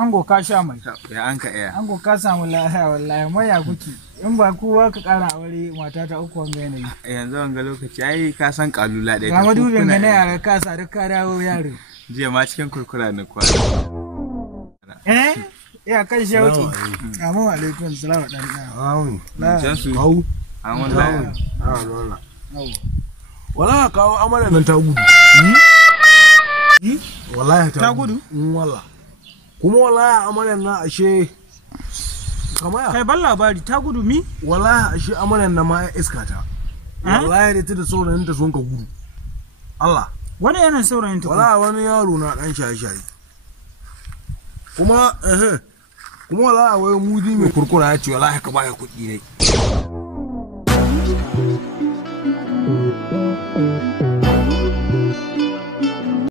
Ango ka sha mai. Ya an ka iya. Ango ka samu lafiya wallahi maya kuke. In ba kowa ka ƙara aure mata ta uku wanga yanayi. Yanzu wanga lokaci ai ka san kalula ɗaya. Ga madubin ga na yara ka sa duk ka dawo yaro. Jiya ma cikin kurkura na kwana. Ya kan shauki. Assalamu alaikum salamu dan na. Jansu. Kawu. An wallahi. Wala kawo amarya nan ta gudu. Wallahi Ta gudu? Wala. Kuma wallahi amarya nan ashe kamaya. Kai ban labari ta gudu mi? Wallahi ashe amarya nan ma ya iska ta. Wallahi da ta da saurayin ta sun ka gudu. Allah. Wani yana saurayin ta. Wallahi wani yaro na dan shaye-shaye. Kuma kuma wallahi wai mudi mai kurkura ya ce wallahi ka baya kuɗi ne.